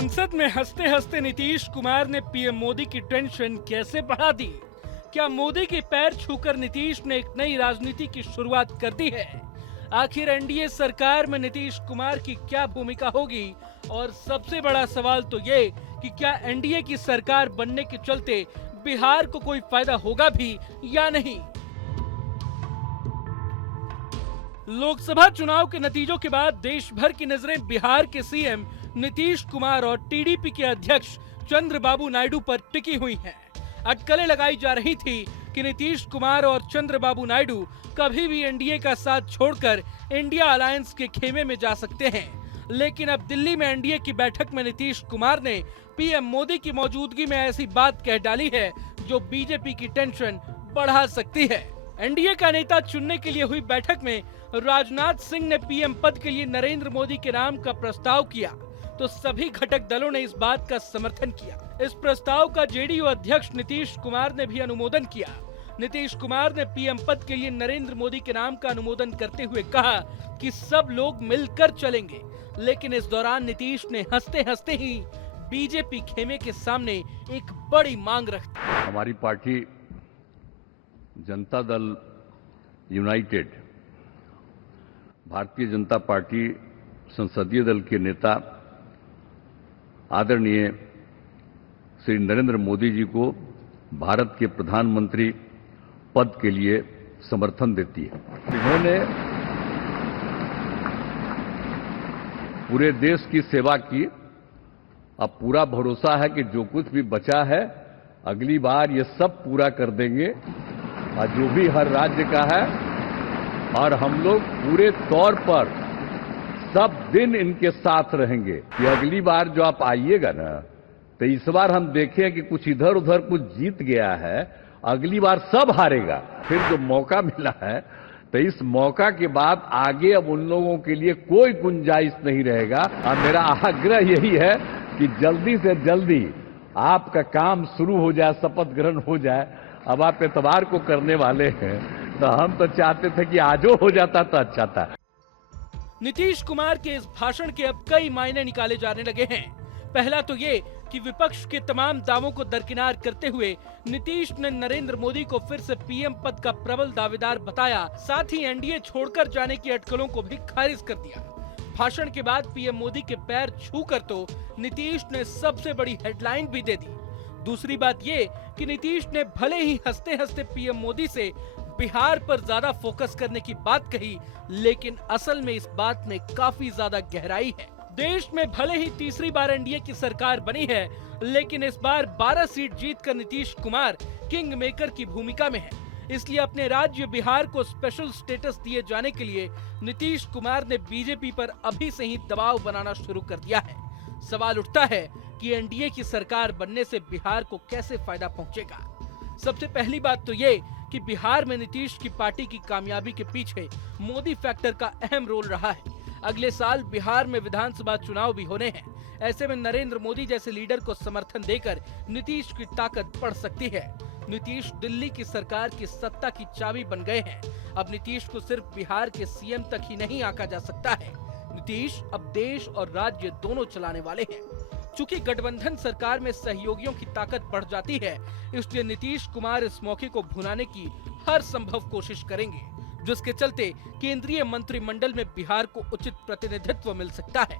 संसद में हंसते हंसते नीतीश कुमार ने पीएम मोदी की टेंशन कैसे बढ़ा दी? क्या मोदी के पैर छूकर नीतीश ने एक नई राजनीति की शुरुआत कर दी है? आखिर एनडीए सरकार में नीतीश कुमार की क्या भूमिका होगी? और सबसे बड़ा सवाल तो ये कि क्या एनडीए की सरकार बनने के चलते बिहार को कोई फायदा होगा भी या नहीं? लोकसभा चुनाव के नतीजों के बाद देश भर की नजरें बिहार के सीएम नीतीश कुमार और टीडीपी के अध्यक्ष चंद्रबाबू नायडू पर टिकी हुई हैं। अटकलें लगाई जा रही थी कि नीतीश कुमार और चंद्रबाबू नायडू कभी भी एनडीए का साथ छोड़कर इंडिया अलायंस के खेमे में जा सकते हैं। लेकिन अब दिल्ली में एनडीए की बैठक में नीतीश कुमार ने पीएम मोदी की मौजूदगी में ऐसी बात कह डाली है जो बीजेपी की टेंशन बढ़ा सकती है। एनडीए का नेता चुनने के लिए हुई बैठक में राजनाथ सिंह ने पीएम पद के लिए नरेंद्र मोदी के नाम का प्रस्ताव किया तो सभी घटक दलों ने इस बात का समर्थन किया। इस प्रस्ताव का जेडीयू अध्यक्ष नीतीश कुमार ने भी अनुमोदन किया। नीतीश कुमार ने पीएम पद के लिए नरेंद्र मोदी के नाम का अनुमोदन करते हुए कहा कि सब लोग मिलकर चलेंगे। लेकिन इस दौरान नीतीश ने हंसते हंसते ही बीजेपी खेमे के सामने एक बड़ी मांग रखी। हमारी party Janata Dal United Bharatiya Janata party संसदीय दल के नेता आदरणीय श्री नरेंद्र मोदी जी को भारत के प्रधानमंत्री पद के लिए समर्थन देती है। इन्होंने पूरे देश की सेवा की। अब पूरा भरोसा है कि जो कुछ भी बचा है अगली बार ये सब पूरा कर देंगे और जो भी हर राज्य का है, और हम लोग पूरे तौर पर सब दिन इनके साथ रहेंगे कि अगली बार जो आप आइएगा ना, तो इस बार हम देखें कि कुछ इधर उधर कुछ जीत गया है, अगली बार सब हारेगा। फिर जो मौका मिला है तो इस मौका के बाद आगे अब उन लोगों के लिए कोई गुंजाइश नहीं रहेगा। और मेरा आग्रह यही है कि जल्दी से जल्दी आपका काम शुरू हो जाए, शपथ ग्रहण हो जाए। अब आप इतवार को करने वाले हैं तो हम तो चाहते थे कि आजो हो जाता तो अच्छा था। नीतीश कुमार के इस भाषण के अब कई मायने निकाले जाने लगे हैं। पहला तो ये कि विपक्ष के तमाम दावों को दरकिनार करते हुए नीतीश ने नरेंद्र मोदी को फिर से पीएम पद का प्रबल दावेदार बताया। साथ ही एनडीए छोड़कर जाने की अटकलों को भी खारिज कर दिया। भाषण के बाद पीएम मोदी के पैर छूकर तो नीतीश ने सबसे बड़ी हेडलाइन भी दे दी। दूसरी बात ये कि नीतीश ने भले ही हंसते हंसते पीएम मोदी से बिहार पर ज्यादा फोकस करने की बात कही, लेकिन असल में इस बात में काफी ज्यादा गहराई है। देश में भले ही तीसरी बार एनडीए की सरकार बनी है, लेकिन इस बार 12 सीट जीतकर नीतीश कुमार किंग मेकर की भूमिका में है। इसलिए अपने राज्य बिहार को स्पेशल स्टेटस दिए जाने के लिए नीतीश कुमार ने बीजेपी पर अभी से ही दबाव बनाना शुरू कर दिया है। सवाल उठता है कि एनडीए की सरकार बनने से बिहार को कैसे फायदा पहुंचेगा। सबसे पहली बात तो ये कि बिहार में नीतीश की पार्टी की कामयाबी के पीछे मोदी फैक्टर का अहम रोल रहा है। अगले साल बिहार में विधानसभा चुनाव भी होने हैं। ऐसे में नरेंद्र मोदी जैसे लीडर को समर्थन देकर नीतीश की ताकत बढ़ सकती है। नीतीश दिल्ली की सरकार की सत्ता की चाबी बन गए हैं। अब नीतीश को सिर्फ बिहार के सीएम तक ही नहीं आंका जा सकता है। नीतीश अब देश और राज्य दोनों चलाने वाले हैं। चूंकि गठबंधन सरकार में सहयोगियों की ताकत बढ़ जाती है, इसलिए नीतीश कुमार इस मौके को भुनाने की हर संभव कोशिश करेंगे, जिसके चलते केंद्रीय मंत्रिमंडल में बिहार को उचित प्रतिनिधित्व मिल सकता है।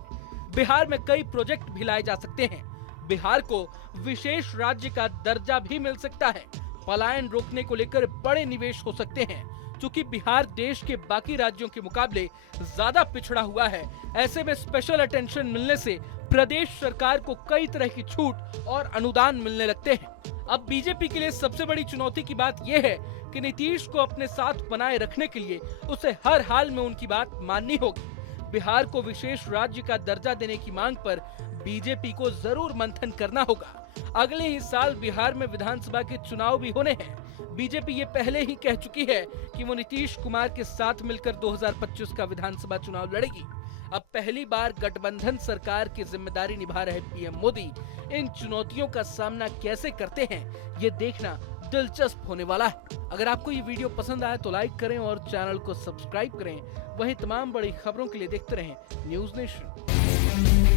बिहार में कई प्रोजेक्ट भी लाए जा सकते हैं। बिहार को विशेष राज्य का दर्जा भी मिल सकता है। पलायन रोकने को लेकर बड़े निवेश हो सकते हैं। चूंकि बिहार देश के बाकी राज्यों के मुकाबले ज्यादा पिछड़ा हुआ है, ऐसे में स्पेशल अटेंशन मिलने से प्रदेश सरकार को कई तरह की छूट और अनुदान मिलने लगते हैं। अब बीजेपी के लिए सबसे बड़ी चुनौती की बात यह है कि नीतीश को अपने साथ बनाए रखने के लिए उसे हर हाल में उनकी बात माननी होगी। बिहार को विशेष राज्य का दर्जा देने की मांग पर बीजेपी को जरूर मंथन करना होगा। अगले ही साल बिहार में विधानसभा के चुनाव भी होने हैं। बीजेपी ये पहले ही कह चुकी है कि वो नीतीश कुमार के साथ मिलकर 2025 का विधानसभा चुनाव लड़ेगी। अब पहली बार गठबंधन सरकार की जिम्मेदारी निभा रहे पीएम मोदी इन चुनौतियों का सामना कैसे करते हैं, ये देखना दिलचस्प होने वाला है। अगर आपको ये वीडियो पसंद आए तो लाइक करें और चैनल को सब्सक्राइब करें। वहीं तमाम बड़ी खबरों के लिए देखते रहें न्यूज़ नेशन।